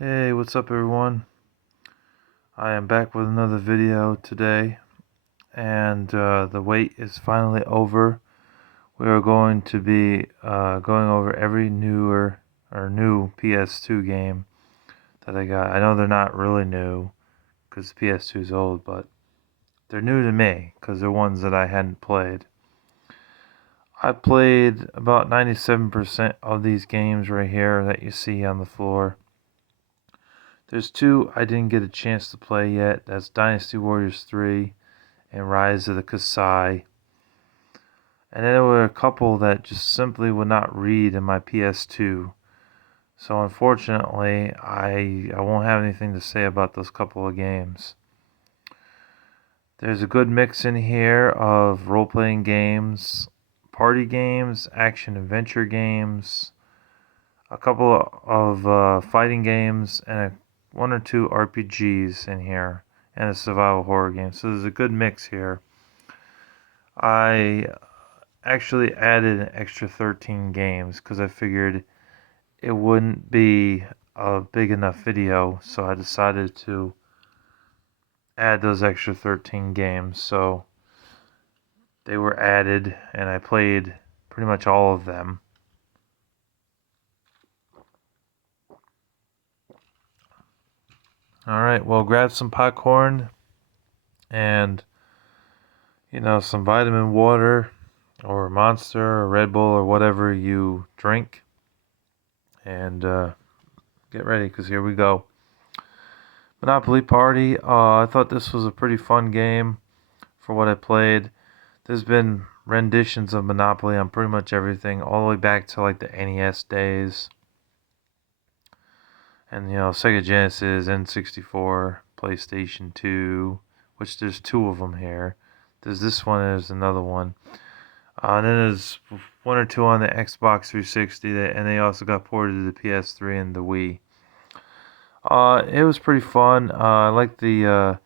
Hey, what's up everyone? I am back with another video today, and the wait is finally over. We are going to be going over every new PS2 game that I got. I know they're not really new because PS2 is old, but they're new to me because they're ones that I hadn't played. I played about 97% of these games right here that you see on the floor. There's two I didn't get a chance to play yet. That's Dynasty Warriors 3 and Rise of the Kasai. And then there were a couple that just simply would not read in my PS2. So unfortunately, I won't have anything to say about those couple of games. There's a good mix in here of role-playing games, party games, action-adventure games, a couple of fighting games, and one or two RPGs in here, and a survival horror game. So there's a good mix here. I actually added an extra 13 games because I figured it wouldn't be a big enough video, so I decided to add those extra 13 games. So they were added, and I played pretty much all of them. Alright, well, grab some popcorn and, some vitamin water or Monster or Red Bull or whatever you drink, and get ready because here we go. Monopoly Party. I thought this was a pretty fun game for what I played. There's been renditions of Monopoly on pretty much everything, all the way back to like the NES days. And Sega Genesis, N64, PlayStation 2, which there's two of them here. There's this one, and there's another one. And then there's one or two on the Xbox 360, and they also got ported to the PS3 and the Wii. It was pretty fun. I like the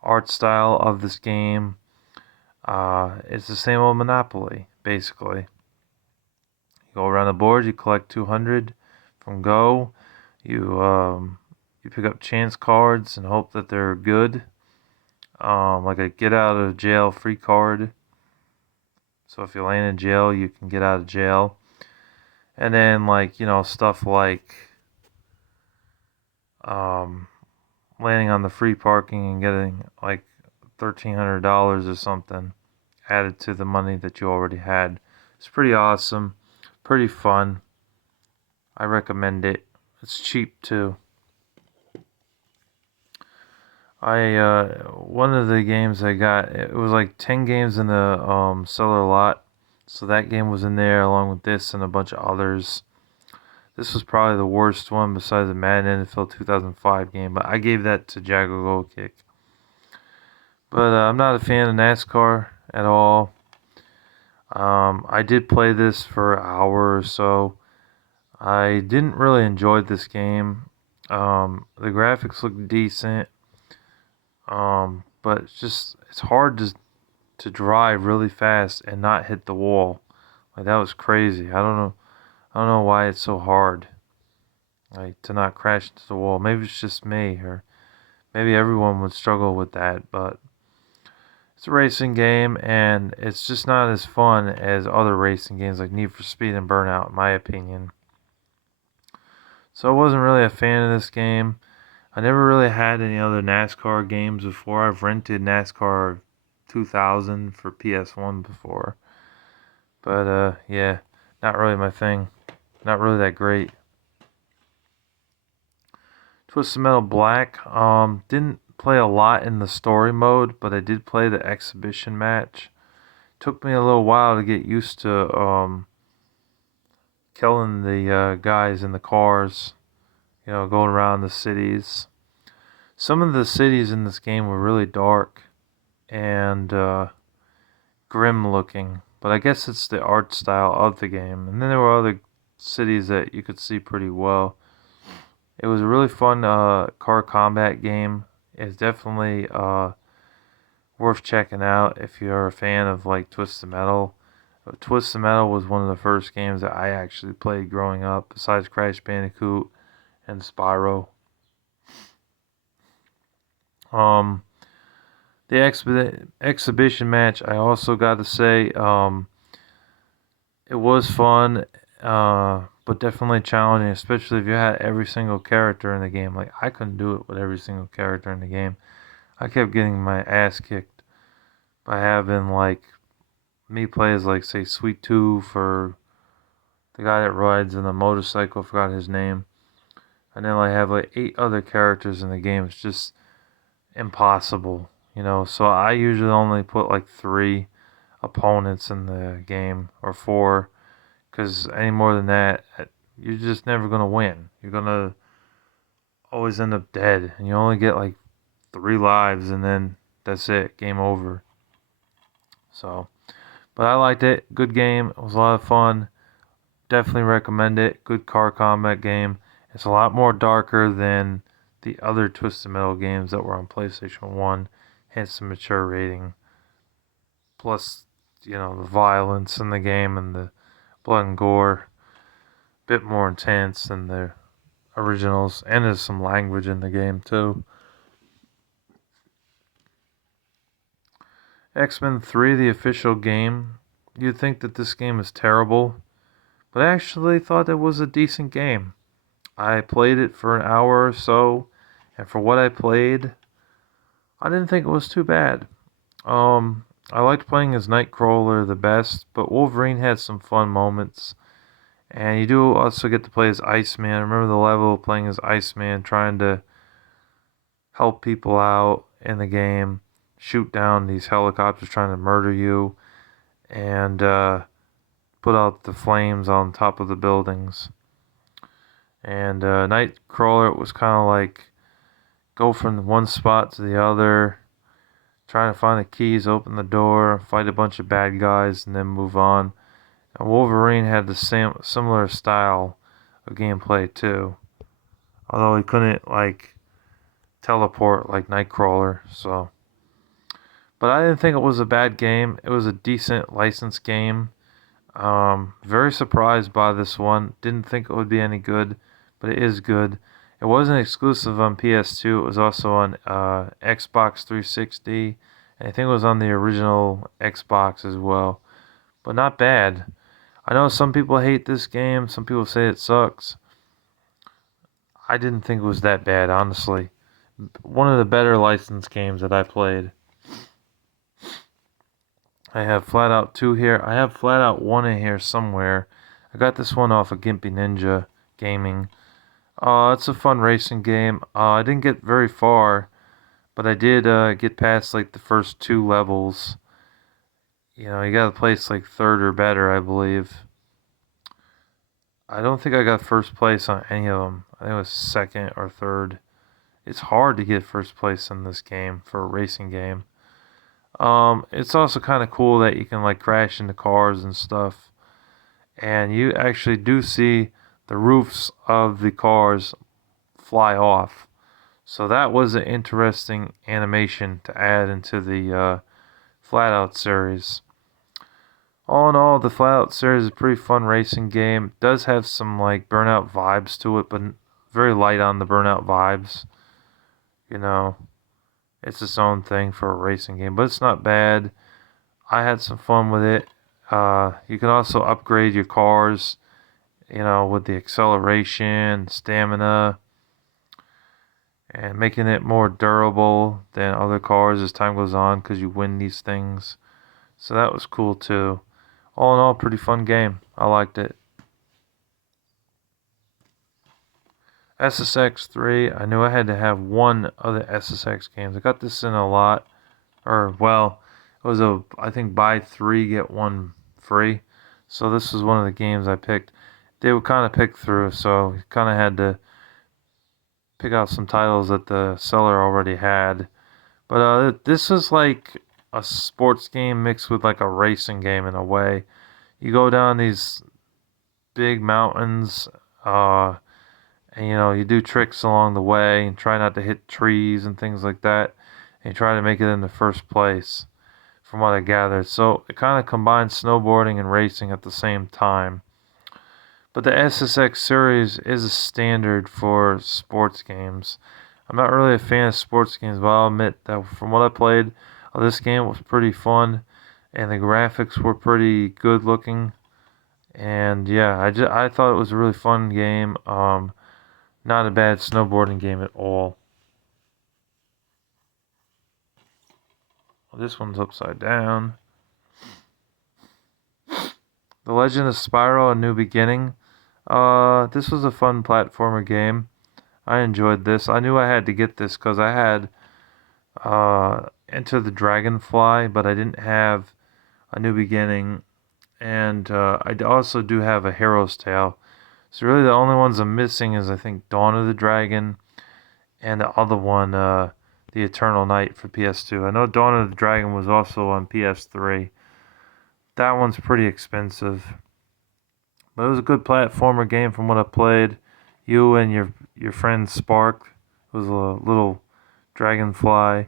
art style of this game. It's the same old Monopoly, basically. You go around the board, you collect 200 from Go. You pick up chance cards and hope that they're good. Like a get out of jail free card. So if you land in jail, you can get out of jail. And then stuff like landing on the free parking and getting like $1,300 or something added to the money that you already had. It's pretty awesome, pretty fun. I recommend it. It's cheap too. One of the games I got, it was like 10 games in the cellar lot. So that game was in there along with this and a bunch of others. This was probably the worst one besides the Madden NFL 2005 game, but I gave that to Jago Go Kick. But I'm not a fan of NASCAR at all. I did play this for an hour or so. I didn't really enjoy this game. The graphics look decent. But it's hard to drive really fast and not hit the wall. Like that was crazy. I don't know why it's so hard. Like to not crash into the wall. Maybe it's just me, or maybe everyone would struggle with that, but it's a racing game and it's just not as fun as other racing games like Need for Speed and Burnout, in my opinion. So I wasn't really a fan of this game. I never really had any other NASCAR games before. I've rented NASCAR 2000 for PS1 before. But yeah, not really my thing. Not really that great. Twisted Metal Black. Didn't play a lot in the story mode, but I did play the exhibition match. Took me a little while to get used to killing the guys in the cars. Going around the cities. Some of the cities in this game were really dark and grim looking, but I guess it's the art style of the game. And then there were other cities that you could see pretty well. It was a really fun car combat game. It's definitely worth checking out if you're a fan of like Twisted Metal. Twisted Metal was one of the first games that I actually played growing up, besides Crash Bandicoot and Spyro. The exhibition match, I also got to say, it was fun, but definitely challenging, especially if you had every single character in the game. Like, I couldn't do it with every single character in the game. I kept getting my ass kicked by having, like, me play as, like, say, Sweet Tooth or the guy that rides in the motorcycle, I forgot his name. And then, like, have, like, 8 other characters in the game. It's just impossible, you know? So I usually only put, like, 3 opponents in the game, or 4, because any more than that, you're just never going to win. You're going to always end up dead, and you only get like 3 lives, and then that's it, game over. So, but I liked it. Good game. It was a lot of fun. Definitely recommend it. Good car combat game. It's a lot more darker than the other Twisted Metal games that were on PlayStation 1, hence the mature rating. Plus, you know, the violence in the game and the blood and gore, a bit more intense than the originals, and there's some language in the game too. X-Men 3, the official game. You'd think that this game is terrible, but I actually thought it was a decent game. I played it for an hour or so, and for what I played, I didn't think it was too bad. I liked playing as Nightcrawler the best, but Wolverine had some fun moments. And you do also get to play as Iceman. I remember the level of playing as Iceman, trying to help people out in the game, shoot down these helicopters trying to murder you, and put out the flames on top of the buildings. And Nightcrawler was kind of like go from one spot to the other, trying to find the keys, open the door, fight a bunch of bad guys, and then move on. And Wolverine had the same similar style of gameplay too, although he couldn't like teleport like Nightcrawler. So, but I didn't think it was a bad game. It was a decent licensed game. Very surprised by this one. Didn't think it would be any good, but it is good. It wasn't exclusive on PS2. It was also on Xbox 360. And I think it was on the original Xbox as well. But not bad. I know some people hate this game. Some people say it sucks. I didn't think it was that bad, honestly. One of the better licensed games that I played. I have Flat Out 2 here. I have Flat Out 1 in here somewhere. I got this one off of Gimpy Ninja Gaming. It's a fun racing game. I didn't get very far, but I did get past like the first 2 levels. You know, you gotta place like 3rd or better, I believe. I don't think I got first place on any of them. I think it was 2nd or 3rd. It's hard to get first place in this game for a racing game. It's also kind of cool that you can like crash into cars and stuff, and you actually do see the roofs of the cars fly off. So that was an interesting animation to add into the Flat Out series. All in all, the Flat Out series is a pretty fun racing game. It does have some like Burnout vibes to it, but very light on the Burnout vibes. You know, it's its own thing for a racing game, but it's not bad. I had some fun with it. You can also upgrade your cars, you know, with the acceleration, stamina, and making it more durable than other cars as time goes on because you win these things. So that was cool too. All in all, pretty fun game. I liked it. SSX 3, I knew I had to have one of the SSX games. I got this in a lot, or well, it was I think buy 3 get 1 free. So this was one of the games I picked. They were kind of picked through, so you kind of had to pick out some titles that the seller already had. But this is like a sports game mixed with like a racing game in a way. You go down these big mountains, and you know, you do tricks along the way and try not to hit trees and things like that. And you try to make it in the first place, from what I gathered. So it kind of combines snowboarding and racing at the same time. But the SSX series is a standard for sports games. I'm not really a fan of sports games, but I'll admit that from what I played, this game was pretty fun, and the graphics were pretty good looking. And yeah, I thought it was a really fun game. Not a bad snowboarding game at all. This one's upside down. The Legend of Spyro: A New Beginning. This was a fun platformer game. I enjoyed this. I knew I had to get this because I had Enter the Dragonfly, but I didn't have A New Beginning, and I also do have a Hero's Tale. So really, the only ones I'm missing is I think Dawn of the Dragon, and the other one, The Eternal Night for PS2. I know Dawn of the Dragon was also on PS3. That one's pretty expensive, but it was a good platformer game from what I played. You and your friend Spark was a little dragonfly.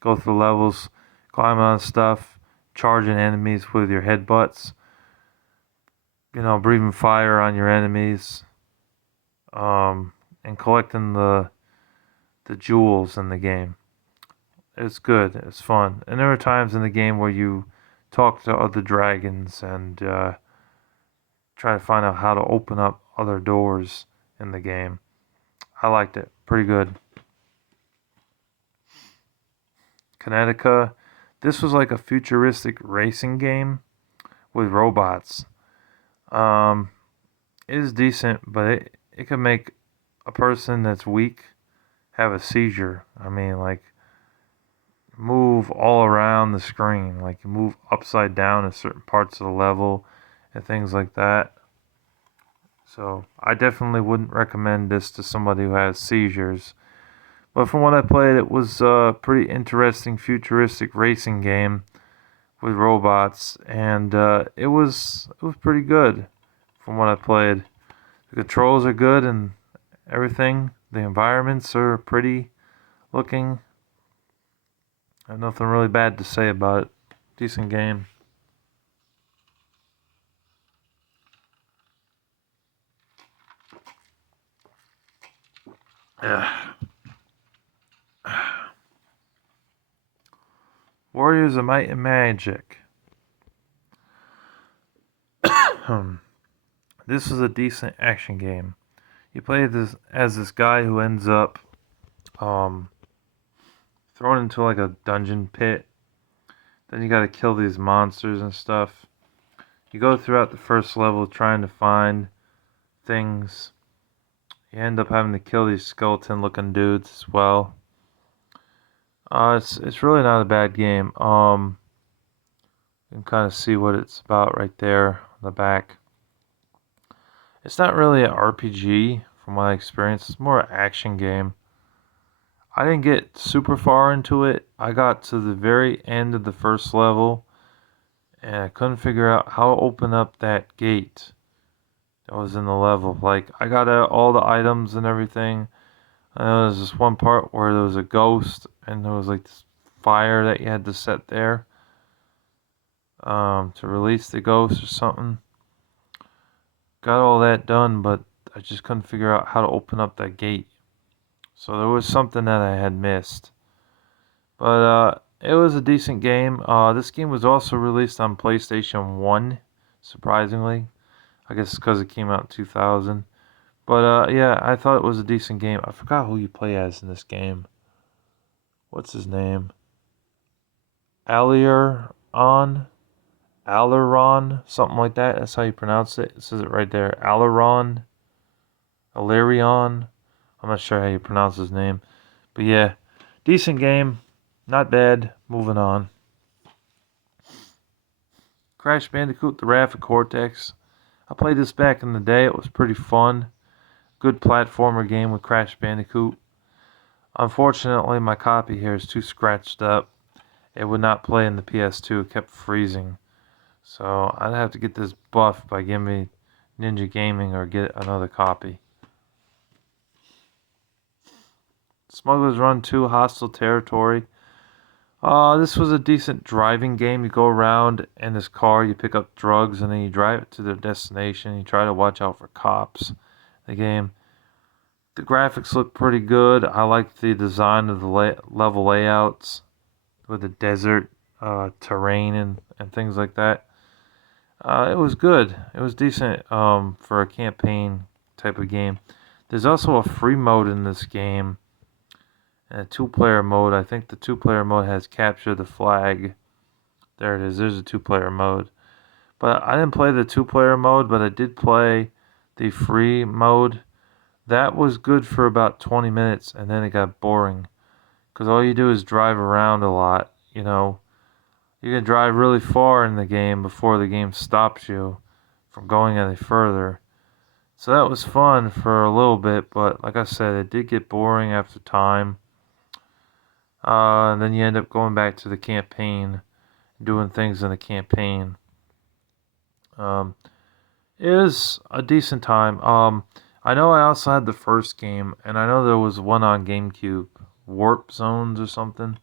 Go through levels, climb on stuff, charging enemies with your headbutts. You know, breathing fire on your enemies, and collecting the jewels in the game. It's good. It's fun. And there are times in the game where you talk to other dragons and try to find out how to open up other doors in the game. I liked it. Pretty good. Kinetica. This was like a futuristic racing game with robots. Um, it is decent, but it can make a person that's weak have a seizure. I mean, like, move all around the screen. Like, you move upside down in certain parts of the level and things like that. So, I definitely wouldn't recommend this to somebody who has seizures. But from what I played, it was a pretty interesting futuristic racing game with robots, and it was pretty good from what I played. The controls are good and everything. The environments are pretty looking. I have nothing really bad to say about it. Decent game. Yeah. Warriors of Might and Magic. This is a decent action game. You play this as this guy who ends up um, thrown into like a dungeon pit. Then you gotta kill these monsters and stuff. You go throughout the first level trying to find things. You end up having to kill these skeleton-looking dudes as well. It's really not a bad game. You can kind of see what it's about right there on the back. It's not really an RPG from my experience. It's more an action game. I didn't get super far into it. I got to the very end of the first level, and I couldn't figure out how to open up that gate that was in the level. Like, I got all the items and everything. I know there's this one part where there was a ghost, and there was like this fire that you had to set there to release the ghost or something. Got all that done, but I just couldn't figure out how to open up that gate. So there was something that I had missed. But it was a decent game. This game was also released on PlayStation 1, surprisingly. I guess because it came out in 2000. But yeah, I thought it was a decent game. I forgot who you play as in this game. What's his name? Aliron? Alaron? Something like that. That's how you pronounce it. It says it right there. Alaron? Alarion? I'm not sure how you pronounce his name. But yeah, decent game. Not bad. Moving on. Crash Bandicoot: The Wrath of Cortex. I played this back in the day. It was pretty fun. Good platformer game with Crash Bandicoot. Unfortunately, my copy here is too scratched up. It would not play in the PS2. It kept freezing. So I'd have to get this buffed by giving me Ninja Gaming or get another copy. Smuggler's Run 2: Hostile Territory. This was a decent driving game. You go around in this car, you pick up drugs, and then you drive it to their destination. You try to watch out for cops. The game. The graphics look pretty good. I like the design of the level layouts with the desert terrain and things like that. It was good. It was decent for a campaign type of game. There's also a free mode in this game, and a two-player mode. I think the two-player mode has Capture the Flag. There it is. There's a two-player mode. But I didn't play the two-player mode, but I did play the free mode. That was good for about 20 minutes, and then it got boring. Because all you do is drive around a lot, you know. You can drive really far in the game before the game stops you from going any further. So that was fun for a little bit, but like I said, it did get boring after time. And then you end up going back to the campaign, doing things in the campaign. Um, it was a decent time. I know I also had the first game, and I know there was one on GameCube, Warp Zones or something.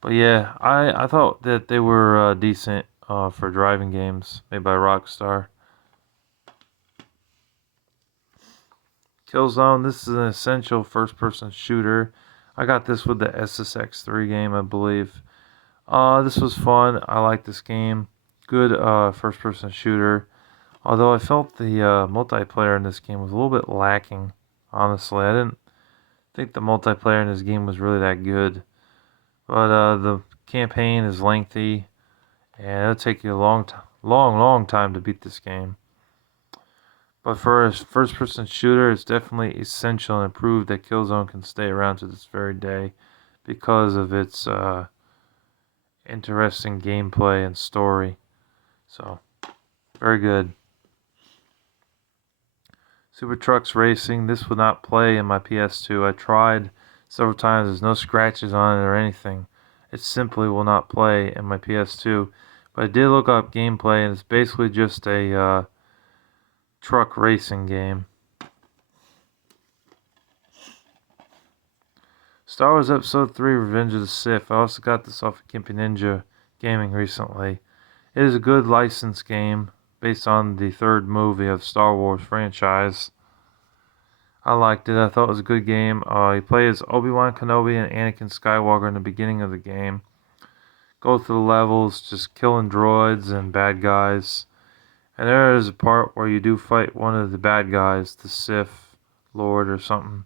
But yeah, I thought that they were decent for driving games made by Rockstar. Killzone, this is an essential first-person shooter. I got this with the SSX3 game, I believe. This was fun. I like this game. Good first-person shooter. Although I felt the multiplayer in this game was a little bit lacking. Honestly, I didn't think the multiplayer in this game was really that good. But the campaign is lengthy, and it'll take you a long time to beat this game. But for a first-person shooter, it's definitely essential and proved that Killzone can stay around to this very day because of its interesting gameplay and story. So, very good. Super Trucks Racing. This would not play in my PS2. I tried several times. There's no scratches on it or anything. It simply will not play in my PS2. But I did look up gameplay, and it's basically just a truck racing game. Star Wars Episode 3 Revenge of the Sith. I also got this off of Gimpy Ninja Gaming recently. It is a good licensed game based on the third movie of Star Wars franchise. I liked it. I thought it was a good game. You play as Obi-Wan Kenobi and Anakin Skywalker in the beginning of the game. Go through the levels, just killing droids and bad guys. And there is a part where you do fight one of the bad guys, the Sith Lord or something.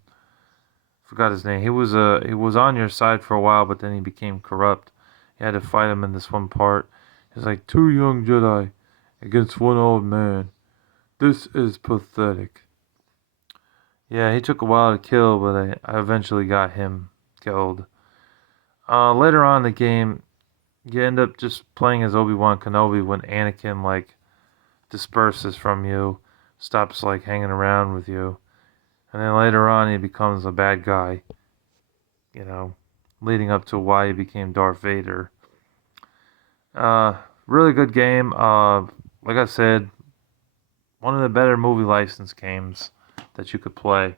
Forgot his name. He was on your side for a while, but then he became corrupt. You had to fight him in this one part. It's like 2 young Jedi against 1 old man. This is pathetic. Yeah, he took a while to kill, but I eventually got him killed. Later on in the game, you end up just playing as Obi-Wan Kenobi when Anakin disperses from you, stops hanging around with you, and then later on he becomes a bad guy. You know, leading up to why he became Darth Vader. Really good game. Like I said, one of the better movie license games that you could play.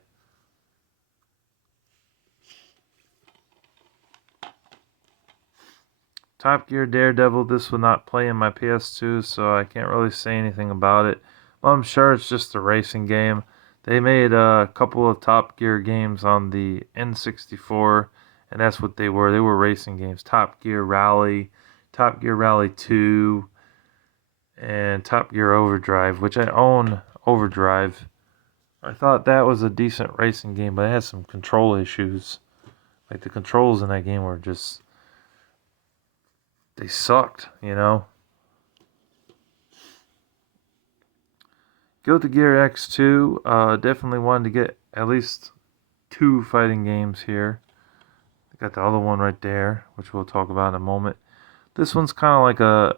Top Gear Daredevil, this will not play in my PS2, so I can't really say anything about it. Well, I'm sure it's just a racing game. They made a couple of Top Gear games on the N64, and that's what they were. They were racing games. Top Gear Rally 2, and Top Gear Overdrive, which I own Overdrive. I thought that was a decent racing game, but it had some control issues. The controls in that game were just... they sucked, you know? Guilty Gear X2, definitely wanted to get at least 2 fighting games here. Got the other one right there, which we'll talk about in a moment. This one's kind of like a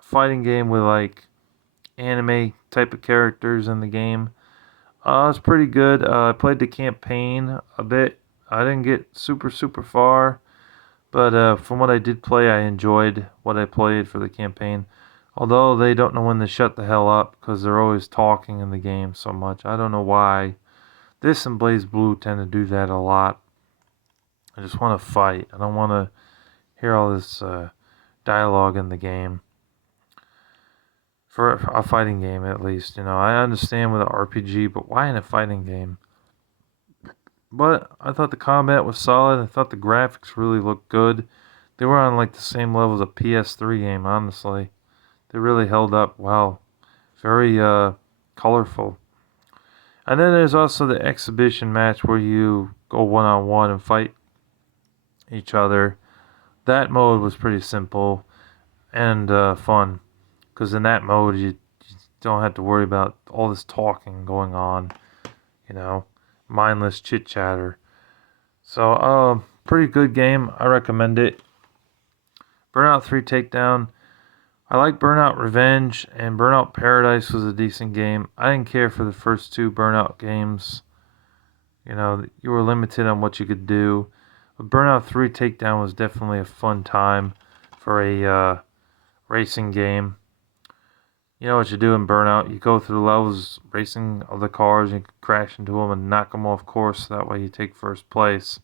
fighting game with anime type of characters in the game. It's pretty good. I played the campaign a bit. I didn't get super far, but from what I did play, I enjoyed what I played for the campaign. Although they don't know when to shut the hell up because they're always talking in the game so much. I don't know why. This and BlazBlue tend to do that a lot. I just want to fight. I don't want to hear all this dialogue in the game. For a fighting game, at least. I understand with an RPG, but why in a fighting game? But I thought the combat was solid. I thought the graphics really looked good. They were on like the same level as a PS3 game, honestly. They really held up well. Very colorful. And then there's also the exhibition match where you go one on one and fight each other. That mode was pretty simple and fun, because in that mode you don't have to worry about all this talking going on, you know, mindless chit chatter. So, pretty good game. I recommend it. Burnout 3 Takedown. I like Burnout Revenge, and Burnout Paradise was a decent game. I didn't care for the first two Burnout games. You know, you were limited on what you could do. But Burnout 3 Takedown was definitely a fun time for a racing game. You know what you do in Burnout? You go through the levels racing other cars, and you crash into them and knock them off course. That way you take first place.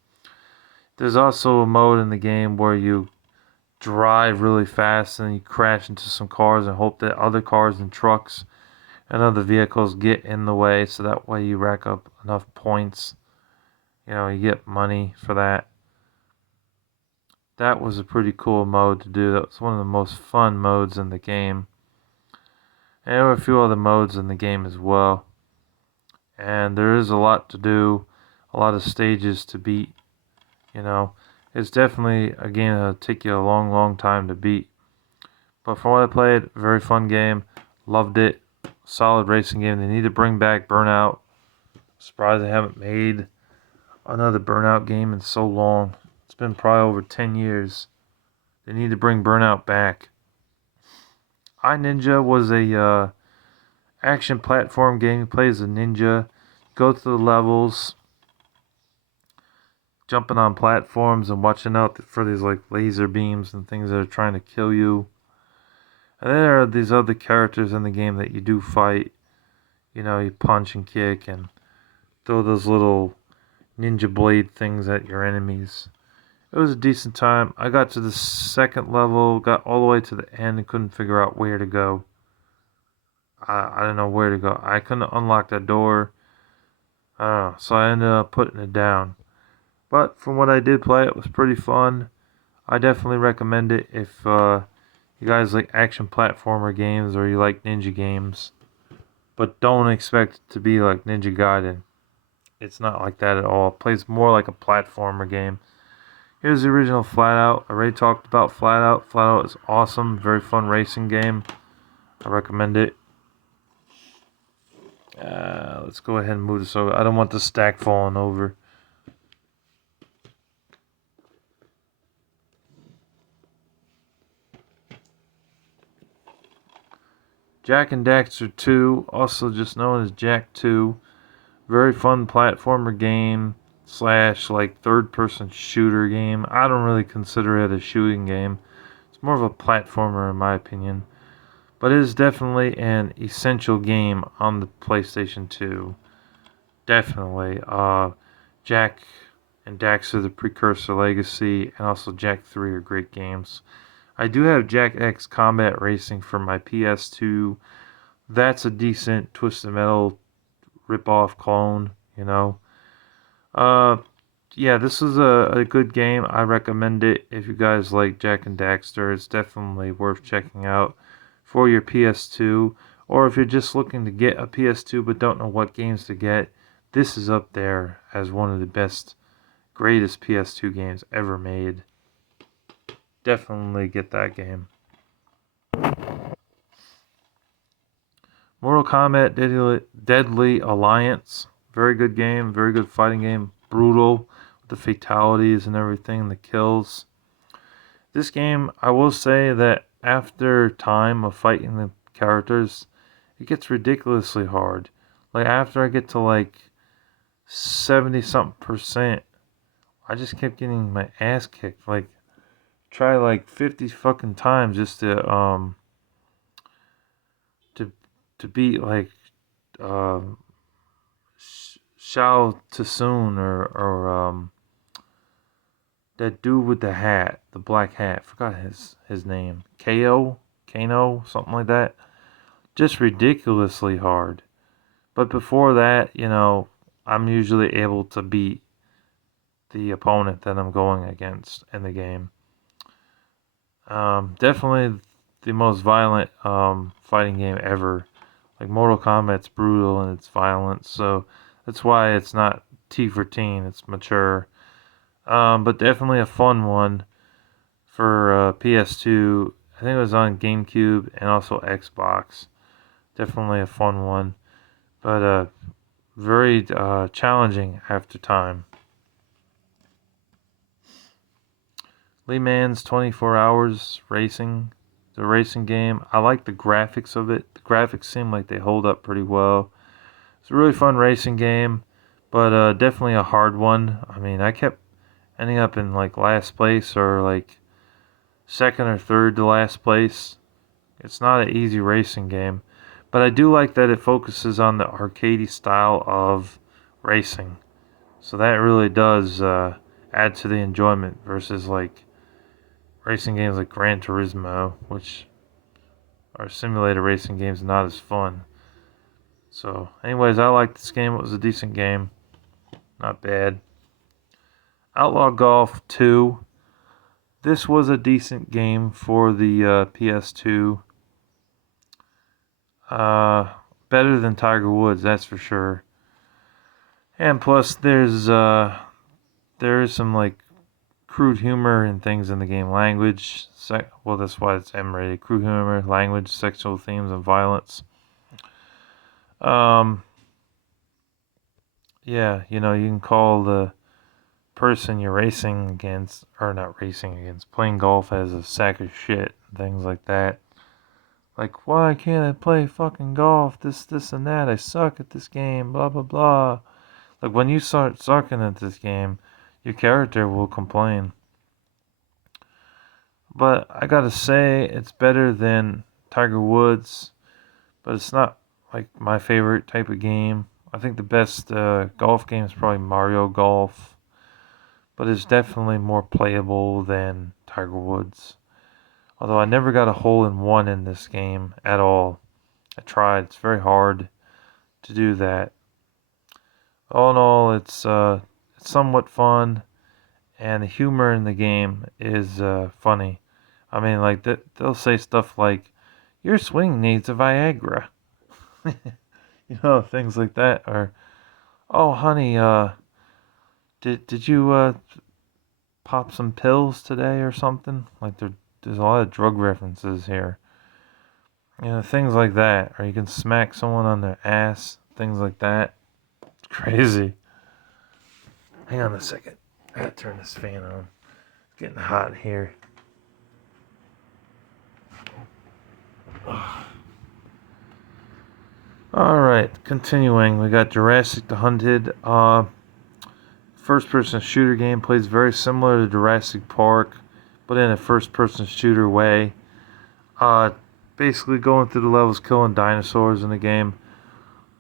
There's also a mode in the game where you drive really fast and you crash into some cars and hope that other cars and trucks and other vehicles get in the way, so that way you rack up enough points. You know, you get money for that. That was a pretty cool mode to do. That was one of the most fun modes in the game. And there were a few other modes in the game as well. And there is a lot to do, a lot of stages to beat. You know, it's definitely a game that'll take you a long, long time to beat. But from what I played, very fun game. Loved it. Solid racing game. They need to bring back Burnout. Surprised they haven't made another Burnout game in so long. It's been probably over 10 years. They need to bring Burnout back. iNinja was a action platform game. You play as a ninja. Go through the levels. Jumping on platforms and watching out for these like laser beams and things that are trying to kill you. And then there are these other characters in the game that you do fight. You know, you punch and kick and throw those little ninja blade things at your enemies. It was a decent time. I got to the second level, got all the way to the end, and couldn't figure out where to go. I didn't know where to go. I couldn't unlock that door. I don't know, so I ended up putting it down. But from what I did play, it was pretty fun. I definitely recommend it if you guys like action platformer games or you like ninja games. But don't expect it to be like Ninja Gaiden. It's not like that at all. It plays more like a platformer game. Here's the original Flat Out. I already talked about Flat Out. Flat Out is awesome. Very fun racing game. I recommend it. Let's go ahead and move this over. I don't want the stack falling over. Jak and Daxter 2, also just known as Jak 2. Very fun platformer game slash like third person shooter game. I don't really consider it a shooting game. It's more of a platformer in my opinion. But it is definitely an essential game on the PlayStation 2. Definitely. Jak and Daxter, the Precursor Legacy, and also Jak 3 are great games. I do have Jak X Combat Racing for my PS2. That's a decent Twisted Metal rip-off clone, you know. Yeah, this is a good game. I recommend it if you guys like Jak and Daxter. It's definitely worth checking out for your PS2. Or if you're just looking to get a PS2 but don't know what games to get, this is up there as one of the best, greatest PS2 games ever made. Definitely get that game. Mortal Kombat Deadly Alliance. Very good game. Very good fighting game. Brutal. With the fatalities and everything. The kills. This game, I will say that after time of fighting the characters, it gets ridiculously hard. Like after I get to like 70 something percent, I just kept getting my ass kicked. Like try like 50 fucking times just to beat like Shao Tsun or that dude with the hat, the black hat. Forgot his name. Kano, something like that. Just ridiculously hard. But before that, you know, I'm usually able to beat the opponent that I'm going against in the game. Definitely the most violent fighting game ever. Like Mortal Kombat's brutal in its violence, so that's why it's not T for teen. It's mature, but definitely a fun one for PS2. I think it was on GameCube and also Xbox. Definitely a fun one, but very challenging after time. Le Mans 24 Hours Racing, the racing game. I like the graphics of it. The graphics seem like they hold up pretty well. It's a really fun racing game, but definitely a hard one. I mean, I kept ending up in like last place or like second or third to last place. It's not an easy racing game, but I do like that it focuses on the arcadey style of racing. So that really does add to the enjoyment versus like racing games like Gran Turismo, which are simulator racing games, not as fun. So, anyways, I like this game. It was a decent game, not bad. Outlaw Golf 2. This was a decent game for the PS2. Better than Tiger Woods, that's for sure. And plus, there is some like crude humor and things in the game. Language, well, that's why it's M-rated. Crude humor, language, sexual themes, and violence. Um, yeah, you know, you can call the person you're racing against, or not racing against, playing golf as a sack of shit, things like that. Like, why can't I play fucking golf? This, and that. I suck at this game. Blah blah blah. Like when you start sucking at this game, your character will complain. But I gotta say, it's better than Tiger Woods. But it's not like my favorite type of game. I think the best golf game is probably Mario Golf. But it's definitely more playable than Tiger Woods. Although I never got a hole in one in this game at all. I tried. It's very hard to do that. All in all, it's somewhat fun, and the humor in the game is funny. I mean, like they'll say stuff like, "Your swing needs a Viagra," you know, things like that. Or, "Oh, honey, did you pop some pills today or something?" Like there's a lot of drug references here. You know, things like that. Or you can smack someone on their ass, things like that. It's crazy. Hang on a second. I gotta turn this fan on. It's getting hot here. Alright, continuing. We got Jurassic the Hunted. First person shooter game, plays very similar to Jurassic Park, but in a first person shooter way. Basically going through the levels, killing dinosaurs in the game.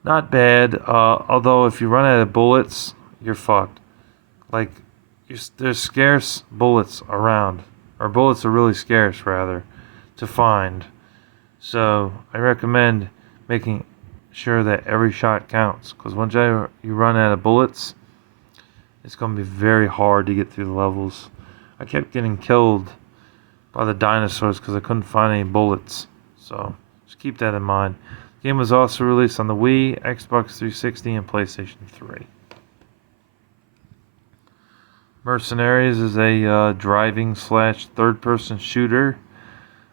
Not bad, although if you run out of bullets, you're fucked. Like, there's scarce bullets around. Or bullets are really scarce, rather, to find. So, I recommend making sure that every shot counts. Because once you run out of bullets, it's going to be very hard to get through the levels. I kept getting killed by the dinosaurs because I couldn't find any bullets. So, just keep that in mind. The game was also released on the Wii, Xbox 360, and PlayStation 3. Mercenaries is a driving / third-person shooter.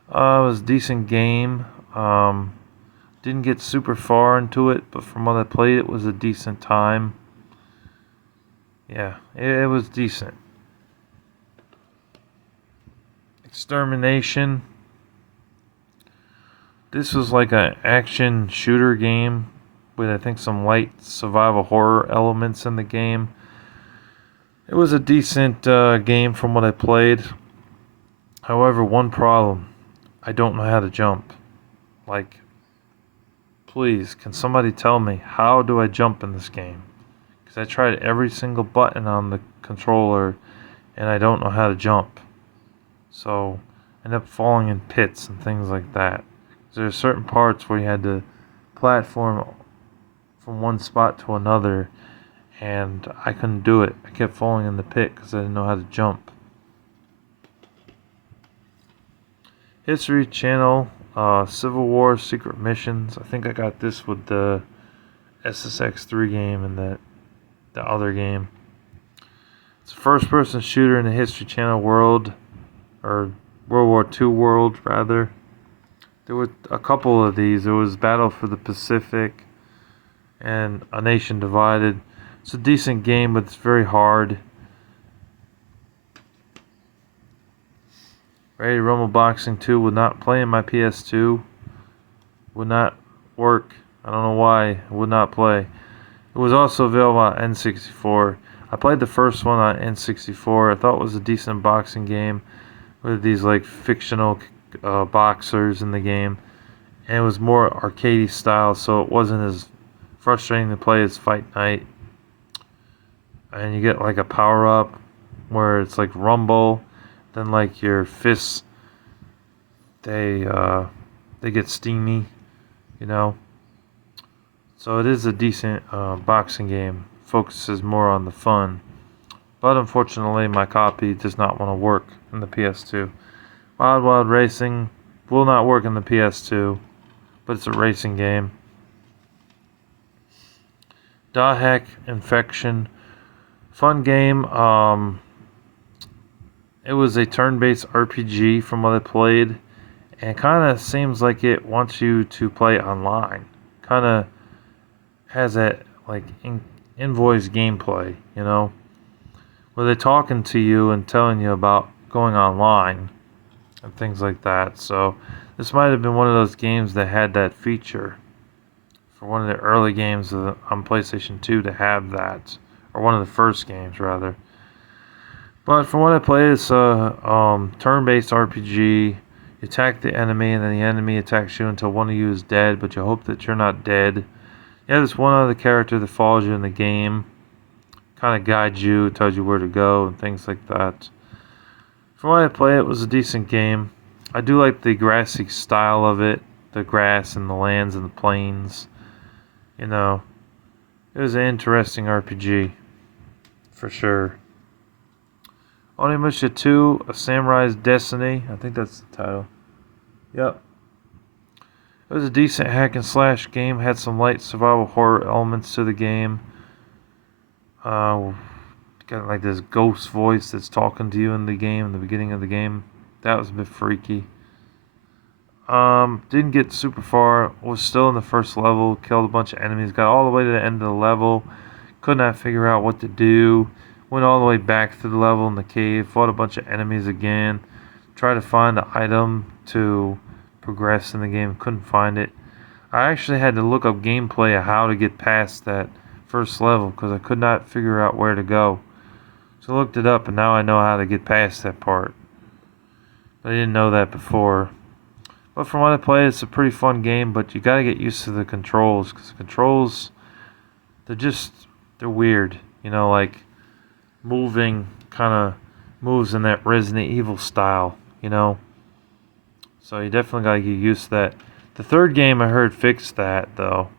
It was a decent game. Didn't get super far into it, but from what I played, it was a decent time. Yeah, it was decent. Extermination. This was like an action shooter game with, I think, some light survival horror elements in the game. It was a decent game from what I played. However, one problem. I don't know how to jump. Like, please, can somebody tell me how do I jump in this game? Because I tried every single button on the controller and I don't know how to jump. So, I end up falling in pits and things like that. There are certain parts where you had to platform from one spot to another, and I couldn't do it. I kept falling in the pit because I didn't know how to jump. History Channel, Civil War Secret Missions. I think I got this with the SSX3 game and the other game. It's a first-person shooter in the History Channel world, or World War II world, rather. There were a couple of these. There was Battle for the Pacific and A Nation Divided. It's a decent game, but it's very hard. Ready to Rumble Boxing 2 would not play in my PS2. Would not work. I don't know why. It would not play. It was also available on N64. I played the first one on N64. I thought it was a decent boxing game with these like fictional boxers in the game. And it was more arcadey style, so it wasn't as frustrating to play as Fight Night. And you get like a power up where it's like rumble. Then like your fists, they get steamy, you know. So it is a decent boxing game. Focuses more on the fun, but unfortunately my copy does not want to work in the PS2. Wild Wild Racing will not work in the PS2, but it's a racing game. Dahak Infection, fun game. It was a turn-based RPG from what I played, and it kind of seems like it wants you to play online. Kind of has that like invoice gameplay, you know, where they're talking to you and telling you about going online and things like that. So this might have been one of those games that had that feature for one of the early games on PlayStation 2 to have that, or one of the first games rather. But from what I played, it's a turn-based RPG. You attack the enemy, and then the enemy attacks you until one of you is dead, but you hope that you're not dead. You have this one other character that follows you in the game, kind of guides you, tells you where to go, and things like that. From what I played, it was a decent game. I do like the grassy style of it, the grass and the lands and the plains. You know, it was an interesting RPG, for sure. Onimusha 2, A Samurai's Destiny. I think that's the title. Yep. It was a decent hack and slash game. Had some light survival horror elements to the game. Got like this ghost voice that's talking to you in the game, in the beginning of the game. That was a bit freaky. Didn't get super far. Was still in the first level. Killed a bunch of enemies. Got all the way to the end of the level. Could not figure out what to do. Went all the way back to the level in the cave. Fought a bunch of enemies again. Tried to find the item to progress in the game. Couldn't find it. I actually had to look up gameplay of how to get past that first level because I could not figure out where to go. So I looked it up and now I know how to get past that part. But I didn't know that before. But from what I played, it's a pretty fun game, but you gotta get used to the controls, because the controls, they're weird. You know, like moving kind of moves in that Resident Evil style, you know. So you definitely gotta get used to that. The third game I heard fixed that, though.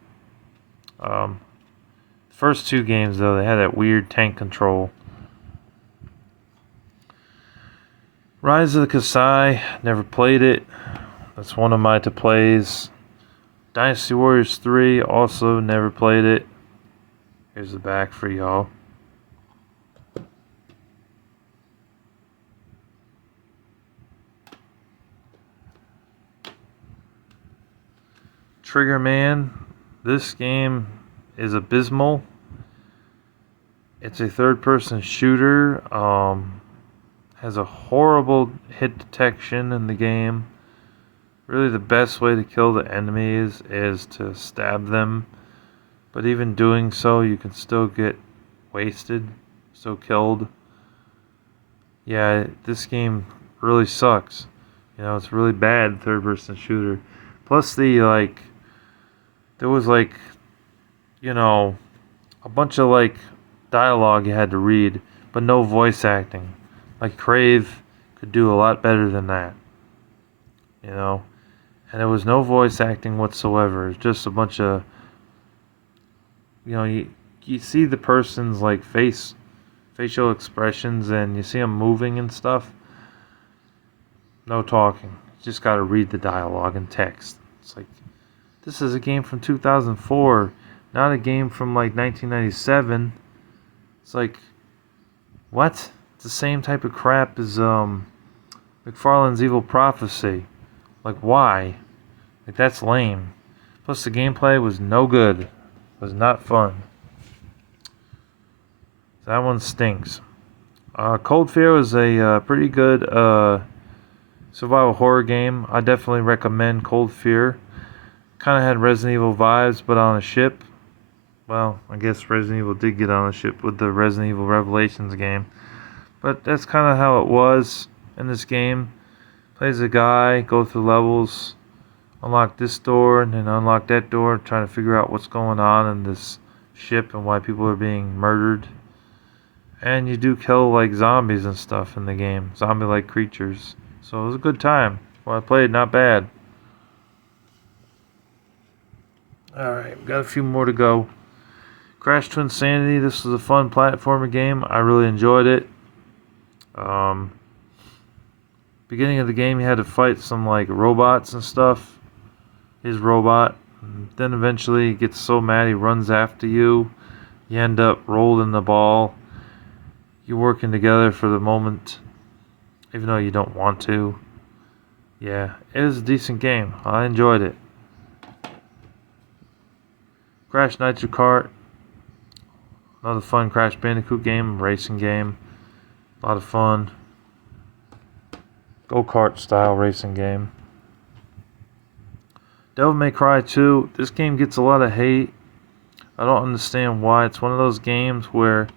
First two games, though, they had that weird tank control. Rise of the Kasai, never played it. That's one of my to-plays. Dynasty Warriors 3, also never played it. Here's the back for y'all. Trigger Man. This game is abysmal. It's a third-person shooter. Has a horrible hit detection in the game. Really the best way to kill the enemies is to stab them. But even doing so, you can still get wasted, still killed. Yeah, this game really sucks. You know, it's really bad third-person shooter. Plus there was you know, a bunch of dialogue you had to read, but no voice acting. Like Crave could do a lot better than that. You know? And there was no voice acting whatsoever. It's just a bunch of, you you see the person's like facial expressions, and you see them moving and stuff. No talking. You just gotta read the dialogue and text. It's like, this is a game from 2004, not a game from like 1997. It's like, what? It's the same type of crap as McFarlane's Evil Prophecy. Like, why? Like, that's lame. Plus, the gameplay was no good. It was not fun. That one stinks. Cold Fear was a pretty good survival horror game. I definitely recommend Cold Fear. Kind of had Resident Evil vibes, but on a ship. Well, I guess Resident Evil did get on a ship with the Resident Evil Revelations game. But that's kind of how it was in this game. Plays a guy, go through levels, unlock this door, and then unlock that door, trying to figure out what's going on in this ship and why people are being murdered. And you do kill like zombies and stuff in the game, zombie-like creatures. So it was a good time. Well, I played, not bad. Alright, got a few more to go. Crash Twinsanity, this was a fun platformer game. I really enjoyed it. Beginning of the game, you had to fight some like robots and stuff. His robot. Then eventually he gets so mad he runs after you. You end up rolled in the ball. You're working together for the moment, even though you don't want to. Yeah, it was a decent game. I enjoyed it. Crash Nitro Kart. Another fun Crash Bandicoot game, racing game. A lot of fun. Go-kart style racing game. Devil May Cry 2. This game gets a lot of hate. I don't understand why. It's one of those games where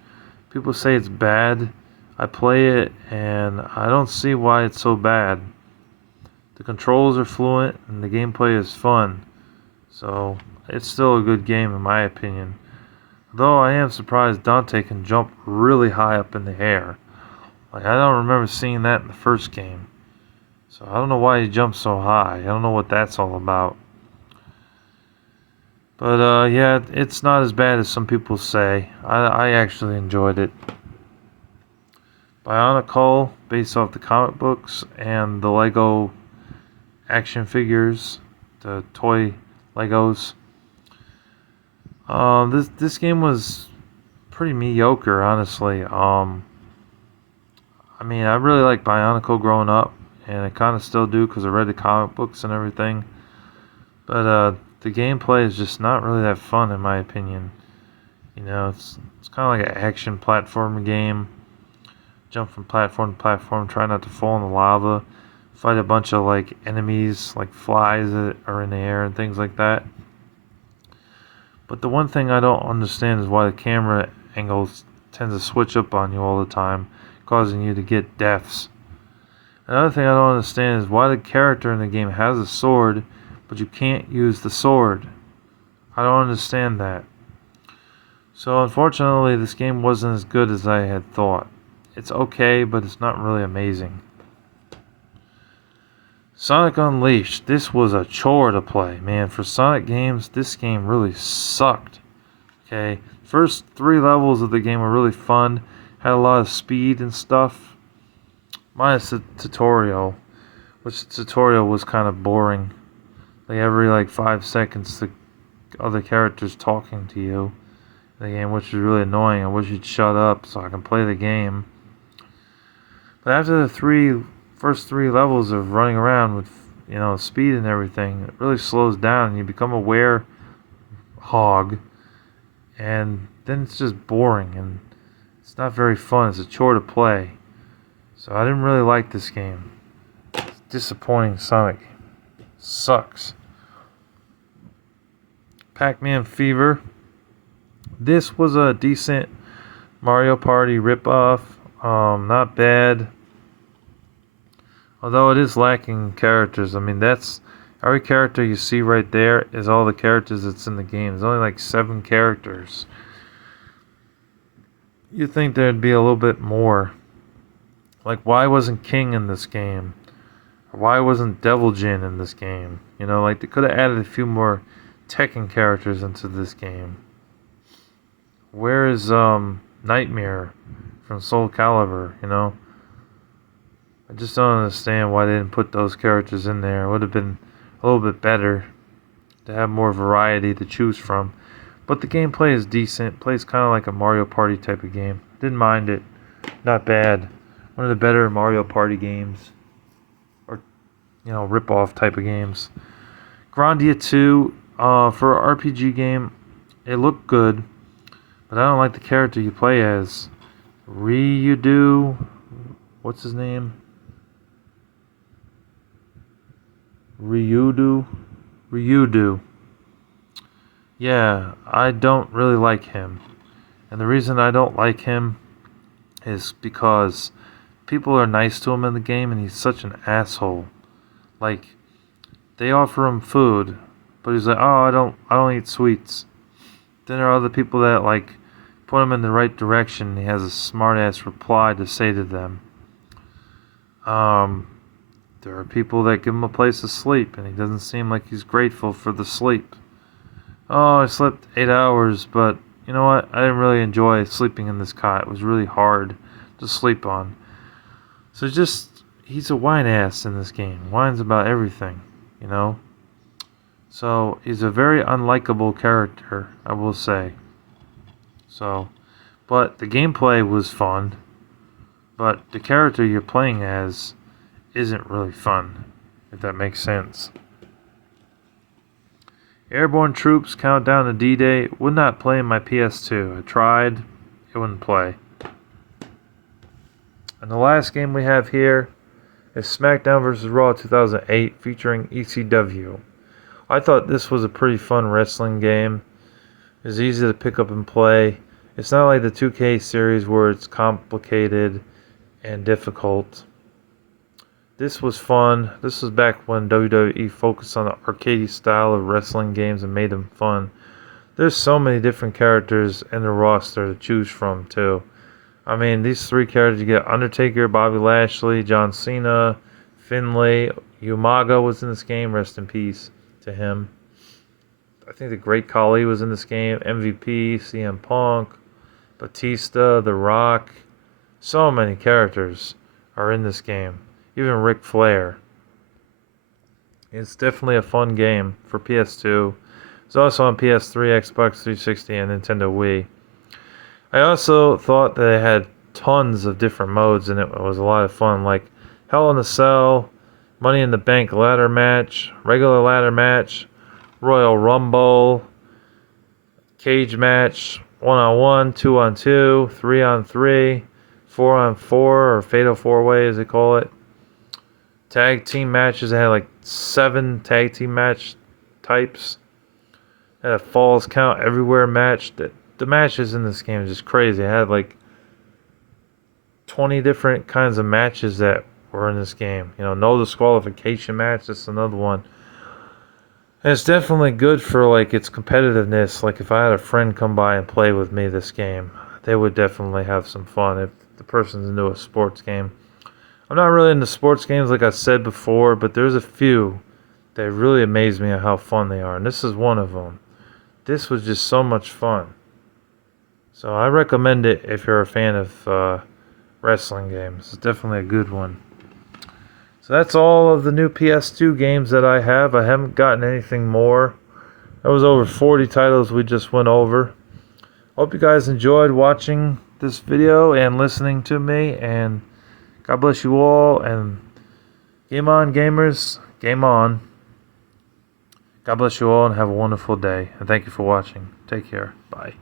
people say it's bad. I play it and I don't see why it's so bad. The controls are fluent and the gameplay is fun. So it's still a good game in my opinion. Though I am surprised Dante can jump really high up in the air. Like, I don't remember seeing that in the first game. So I don't know why he jumps so high. I don't know what that's all about. But yeah, it's not as bad as some people say. I actually enjoyed it. Bionicle, based off the comic books and the Lego action figures, the toy Legos. This game was pretty mediocre, honestly. I mean, I really liked Bionicle growing up, and I kind of still do because I read the comic books and everything. But the gameplay is just not really that fun, in my opinion. You know, it's kind of like an action platformer game. Jump from platform to platform, try not to fall in the lava. Fight a bunch of like enemies, like flies that are in the air and things like that. But the one thing I don't understand is why the camera angles tend to switch up on you all the time, causing you to get deaths. Another thing I don't understand is why the character in the game has a sword, but you can't use the sword. I don't understand that. So unfortunately, this game wasn't as good as I had thought. It's okay, but it's not really amazing. Sonic Unleashed. This was a chore to play, man. For Sonic games, this game really sucked. Okay, first 3 levels of the game were really fun. Had a lot of speed and stuff. Minus the tutorial, which the tutorial was kind of boring. Like every 5 seconds, the other characters talking to you in the game, which is really annoying. I wish you'd shut up so I can play the game. But after the first three levels of running around with, speed and everything, it really slows down and you become a werehog. And then it's just boring and it's not very fun. It's a chore to play. So I didn't really like this game. It's disappointing. Sonic sucks. Pac-Man Fever. This was a decent Mario Party ripoff. Not bad. Although it is lacking characters. I mean, that's every character you see right there is all the characters that's in the game. There's only 7 characters. You'd think there'd be a little bit more. Like, why wasn't King in this game? Or why wasn't Devil Jin in this game? They could have added a few more Tekken characters into this game. Where is Nightmare from Soul Calibur? You know, I just don't understand why they didn't put those characters in there. It would have been a little bit better to have more variety to choose from. But the gameplay is decent. Plays kind of like a Mario Party type of game. Didn't mind it. Not bad. One of the better Mario Party games. Or, you know, rip-off type of games. Grandia 2, for an RPG game, it looked good. But I don't like the character you play as. Ryudu. What's his name? Ryudu. Yeah, I don't really like him. And the reason I don't like him is because people are nice to him in the game and he's such an asshole. Like, they offer him food, but he's like, "Oh, I don't eat sweets." Then there are other people that like put him in the right direction. He has a smart ass reply to say to them. There are people that give him a place to sleep and he doesn't seem like he's grateful for the sleep. "Oh, I slept 8 hours, but you know what? I didn't really enjoy sleeping in this cot. It was really hard to sleep on." So he's a whine ass in this game. Whines about everything, you know? So he's a very unlikable character, I will say. So, but the gameplay was fun. But the character you're playing as isn't really fun, if that makes sense. Airborne Troops Countdown to D-Day would not play in my PS2. I tried, it wouldn't play. And the last game we have here is SmackDown vs. Raw 2008 featuring ECW. I thought this was a pretty fun wrestling game. It's easy to pick up and play. It's not like the 2K series where it's complicated and difficult. This was fun. This was back when WWE focused on the arcade style of wrestling games and made them fun. There's so many different characters in the roster to choose from too. I mean, these three characters, you get Undertaker, Bobby Lashley, John Cena, Finlay, Umaga was in this game, rest in peace to him. I think the Great Khali was in this game, MVP, CM Punk, Batista, The Rock. So many characters are in this game. Even Ric Flair. It's definitely a fun game for PS2. It's also on PS3, Xbox 360, and Nintendo Wii. I also thought that it had tons of different modes and it was a lot of fun, like Hell in a Cell, Money in the Bank ladder match, regular ladder match, Royal Rumble, cage match, 1-on-1, 2-on-2, 3-on-3, 4-on-4, or Fatal 4-Way as they call it. Tag team matches, they had like 7 tag team match types. They had a falls count everywhere match. The matches in this game is just crazy. I had like 20 different kinds of matches that were in this game. You know, no disqualification match, that's another one. And it's definitely good for like its competitiveness. Like if I had a friend come by and play with me this game, they would definitely have some fun if the person's into a sports game. I'm not really into sports games like I said before, but there's a few that really amaze me at how fun they are. And this is one of them. This was just so much fun. So I recommend it if you're a fan of wrestling games. It's definitely a good one. So that's all of the new PS2 games that I have. I haven't gotten anything more. That was over 40 titles we just went over. Hope you guys enjoyed watching this video and listening to me. And God bless you all. And game on, gamers. Game on. God bless you all and have a wonderful day. And thank you for watching. Take care. Bye.